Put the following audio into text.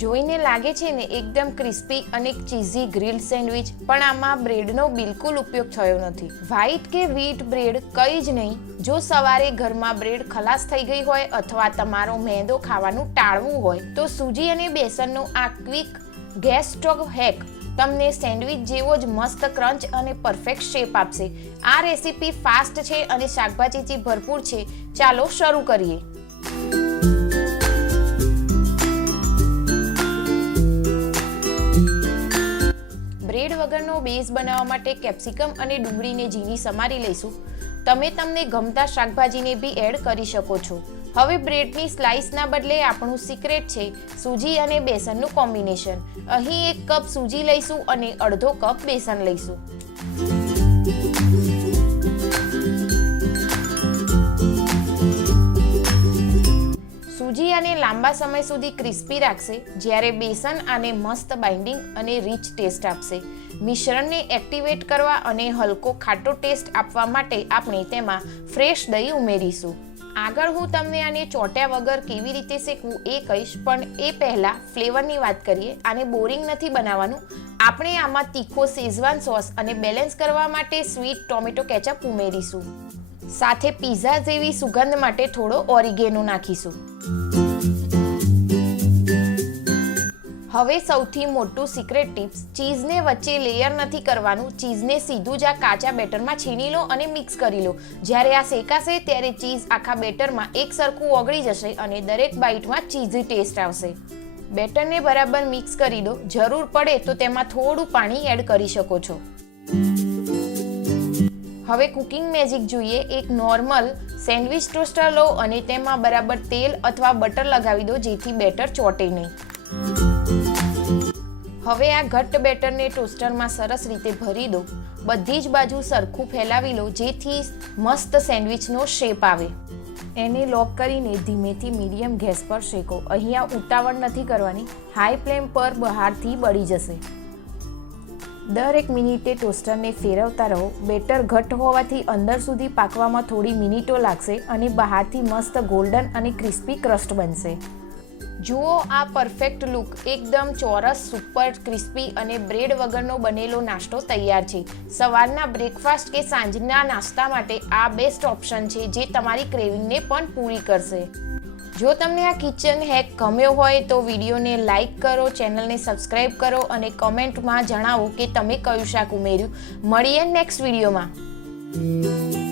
જોઈને લાગે છે ને એકદમ ક્રિસ્પી અને ચીઝી ગ્રીલ્ડ સેન્ડવિચ, પણ આમાં બ્રેડનો બિલકુલ ઉપયોગ થયો નથી. વ્હાઈટ કે વ્હીટ બ્રેડ કંઈ જ નહીં. જો સવારે ઘરમાં બ્રેડ ખલાસ થઈ ગઈ હોય અથવા તમારો મેંદો ખાવાનું ટાળવું હોય તો સૂજી અને બેસનનો આ ક્વિક ગેસ સ્ટોવ હેક તમને સેન્ડવિચ જેવો જ મસ્ત ક્રંચ અને પરફેક્ટ શેપ આપશે. આ રેસીપી ફાસ્ટ છે અને શાકભાજીથી ભરપૂર છે. ચાલો શરૂ કરીએ. બ્રેડ વગરનો બેઝ બનાવવા માટે કેપ્સિકમ અને ડુંગળીને ઝીણી સમારી લઈશું. તમે તમને ગમતા શાકભાજીને બી એડ કરી શકો છો. હવે બ્રેડની સ્લાઇસના બદલે આપણું સિક્રેટ છે સૂજી અને બેસનનું કોમ્બિનેશન. અહીં 1 કપ સૂજી લઈશું અને અડધો કપ બેસન લઈશું. સૂજી આને લાંબા સમય સુધી ક્રિસ્પી રાખશે, જ્યારે બેસન આને મસ્ત બાઇન્ડિંગ અને રીચ ટેસ્ટ આપશે. મિશ્રણને એક્ટિવેટ કરવા અને હલકો ખાટો ટેસ્ટ આપવા માટે આપણે તેમાં ફ્રેશ દહીં ઉમેરીશું. આગળ હું તમને આને ચોટ્યા વગર કેવી રીતે શેકવું એ કહીશ, પણ એ પહેલાં ફ્લેવરની વાત કરીએ. આને બોરિંગ નથી બનાવવાનું. આપણે આમાં તીખો શેઝવાન સોસ અને બેલેન્સ કરવા માટે સ્વીટ ટોમેટો કેચઅપ ઉમેરીશું. સાથે પિઝા જેવી સુગંધ માટે થોડો ઓરિગેનો નાખીશું. હવે સૌથી મોટું સિક્રેટ ટિપ્સ, ચીઝને વચ્ચે લેયર નથી કરવાનું. ચીઝને સીધું જ આ કાચા બેટરમાં છીણી લો અને મિક્સ કરી લો. જ્યારે આ શેકાશે ત્યારે ચીઝ આખા બેટરમાં એક સરખું ઓગળી જશે અને દરેક બાઇટમાં ચીઝી ટેસ્ટ આવશે. બેટરને બરાબર મિક્સ કરી દો. જરૂર પડે તો તેમાં થોડું પાણી એડ કરી શકો છો. હવે કુકિંગ મેજિક જોઈએ. એક નોર્મલ સેન્ડવિચ ટોસ્ટર લો અને તેમાં બરાબર તેલ અથવા બટર લગાવી દો, જેથી બેટર ચોટે નહીં. હવે આ ઘટ્ટ બેટરને ટોસ્ટરમાં સરસ રીતે ભરી દો. બધી જ બાજુ સરખું ફેલાવી લો, જેથી મસ્ત સેન્ડવિચનો શેપ આવે. એને લોક કરીને ધીમેથી મીડિયમ ગેસ પર શેકો. અહીંયા ઉતાવળ નથી કરવાની. હાઈ ફ્લેમ પર બહારથી બળી જશે. દરેક મિનિટે ટોસ્ટરને ફેરવતા રહો. બેટર ઘટ્ટ હોવાથી અંદર સુધી પાકવામાં થોડી મિનિટો લાગશે અને બહારથી મસ્ત ગોલ્ડન અને ક્રિસ્પી ક્રસ્ટ બનશે. જુઓ આ પરફેક્ટ લુક. એકદમ ચોરસ, સુપર ક્રિસ્પી અને બ્રેડ વગરનો બનેલો નાસ્તો તૈયાર છે. સવારના બ્રેકફાસ્ટ કે સાંજના નાસ્તા માટે આ બેસ્ટ ઓપ્શન છે, જે તમારી ક્રેવિંગને પણ પૂરી કરશે. જો તમને આ કિચન હેક ગમ્યો હોય તો વિડીયોને લાઇક કરો, ચેનલને સબસ્ક્રાઇબ કરો અને કમેન્ટમાં જણાવો કે તમે કયું શાક ઉમેર્યું. મળીએ નેક્સ્ટ વિડીયોમાં.